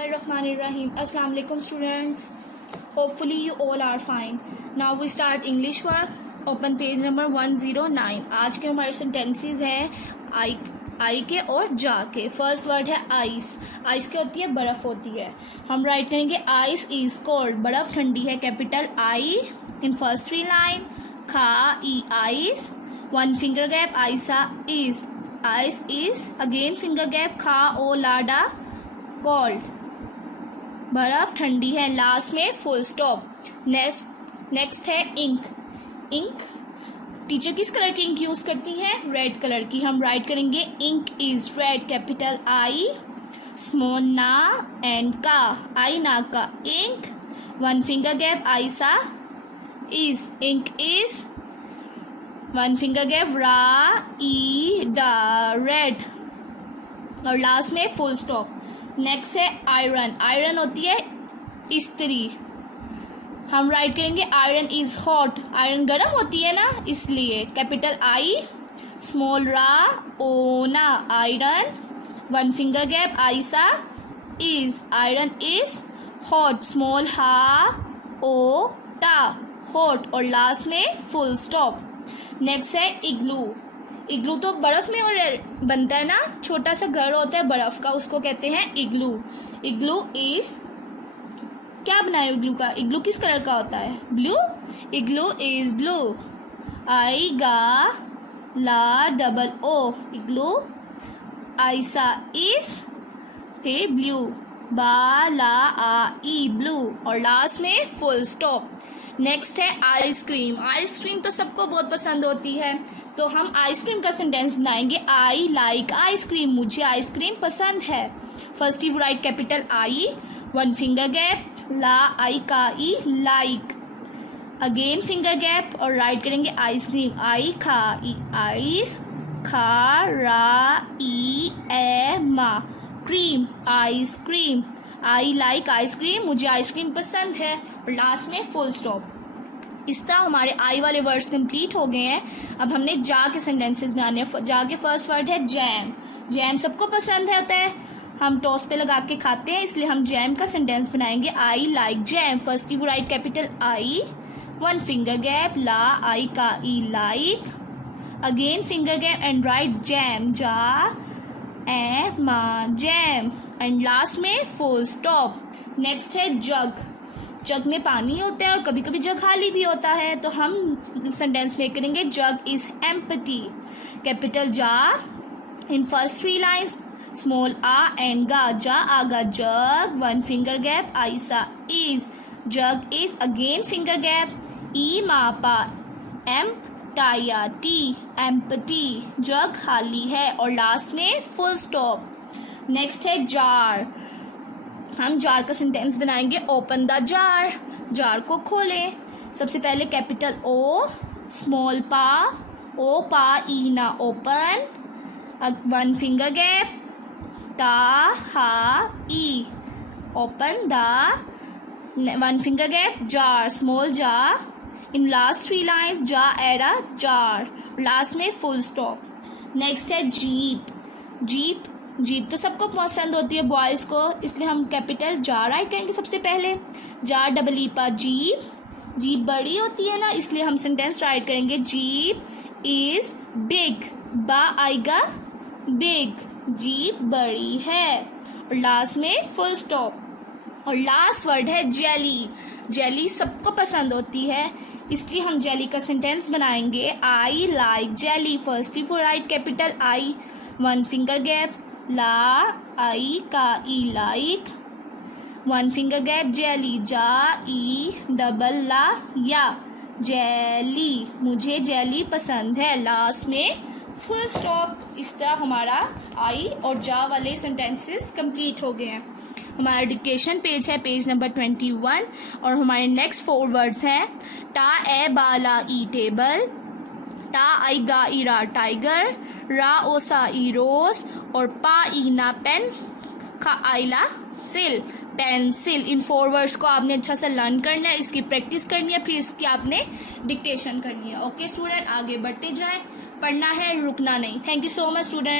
Bismillahirrahmanirrahim. Assalamu alaikum students. Hopefully you all are fine. Now we start English work. Open page number 109. आज के हमारे sentences हैं आई के और जा के. फर्स्ट वर्ड है आइस. आइस क्या होती है? बर्फ होती है. हम राइट करेंगे आइस इज कोल्ड. बर्फ ठंडी है. Capital I in first three line. खा ई ice. One finger gap ISA is. Ice is again finger gap खा ओ लाडा कोल्ड. बर्फ ठंडी है. लास्ट में फुल स्टॉप. नेक्स्ट है इंक. इंक टीचर किस कलर की इंक यूज करती हैं? रेड कलर की. हम राइट करेंगे ink is red. Capital I small ना एंड का. आई ना का ink. One finger gap ISA is. Ink is one finger gap रा ई डा रेड. और लास्ट में फुल स्टॉप. नेक्स्ट है आयरन. आयरन होती है इस्त्री. हम राइट करेंगे आयरन इज हॉट. आयरन गर्म होती है ना, इसलिए. कैपिटल आई स्मॉल रा ओ ना iron. One finger gap ISA is. Iron is hot. Small हा ओ टा हॉट. और लास्ट में फुल स्टॉप. नेक्स्ट है इग्लू. इग्लू तो बर्फ में और बनता है ना, छोटा सा घर होता है बर्फ का, उसको कहते हैं इग्लू. इग्लू इज क्या बनाए इग्लू का? इग्लू किस कलर का होता है? Blue. Igloo is blue. I गा ला double O igloo. Ice is फिर ब्लू. बा ला आ ई ब्लू. और लास्ट में फुल स्टॉप. नेक्स्ट है आइसक्रीम. आइसक्रीम तो सबको बहुत पसंद होती है, तो हम आइसक्रीम का सेंटेंस बनाएंगे. I like ice cream. मुझे आइसक्रीम पसंद है. First you write capital I one finger gap ला आई का ई लाइक. अगेन फिंगर गैप और राइट करेंगे आइसक्रीम. आई खा ई आइस. खा रा ई ए मा cream ice cream. I like ice cream. मुझे आइसक्रीम पसंद है. और लास्ट में फुल स्टॉप. इस तरह हमारे आई वाले वर्ड्स कंप्लीट हो गए हैं. अब हमने जा के सेंटेंसेस बनाने हैं. जा के फर्स्ट वर्ड है जैम. जैम सबको पसंद होता है. हम टोस्ट पे लगा के खाते हैं, इसलिए हम जैम का सेंटेंस बनाएंगे. I like jam. First you write capital I one finger gap ला आई का ई like. Again finger gap and write jam. जा ए मा जैम. एंड लास्ट में फुल स्टॉप. नेक्स्ट है जग. जग में पानी होता है और कभी कभी जग खाली भी होता है, तो हम सेंटेंस में करेंगे जग इज एम्प्टी. कैपिटल जा in first three lines. Small आ एंड गा. जा आगा jug. One finger gap ISA is. Jug is again finger gap ई मापा एम टाया टी एम्प्टी. जग खाली है. और लास्ट में फुल स्टॉप. नेक्स्ट है जार. हम जार का सेंटेंस बनाएंगे. Open the jar. जार को खोलें. सबसे पहले कैपिटल ओ स्मॉल पा ओ पा ई ना ओपन. वन फिंगर गैप ता हा ई open the. One finger gap jar small जा. इन लास्ट थ्री लाइन्स जा एरा जार. लास्ट में फुल स्टॉप. नेक्स्ट है जीप. जीप जीप तो सबको पसंद होती है बॉयज को, इसलिए हम कैपिटल जा राइट करेंगे. सबसे पहले जा डबल ई पा जीप. जीप बड़ी होती है ना, इसलिए हम सेंटेंस राइट करेंगे. Jeep is big. बा आएगा बिग. जीप बड़ी है. और लास्ट में फुल स्टॉप. और लास्ट वर्ड है जेली. जेली सबको पसंद होती है, इसलिए हम जेली का सेंटेंस बनाएंगे. I like jelly. First for write capital I one finger gap ला आई का ई like. One finger gap jelly. जा ई डबल ला या जेली. मुझे जेली पसंद है. लास्ट में फुल स्टॉप. इस तरह हमारा आई और जा वाले सेंटेंसेस कंप्लीट हो गए हैं. हमारा डिक्टेशन पेज है पेज नंबर 21. और हमारे नेक्स्ट फोर वर्ड्स हैं टा ए बाला ई टेबल. टा आई गा ई रा टाइगर. रा ओ सा ई रोज. और पा ई ना पेन. खा आइला सिल पेंसिल. इन फोर वर्ड्स को आपने अच्छा से लर्न करना है, इसकी प्रैक्टिस करनी है, फिर इसकी आपने डिक्टेशन करनी है. ओके स्टूडेंट, आगे बढ़ते जाएं. पढ़ना है, रुकना नहीं. Thank you so much student.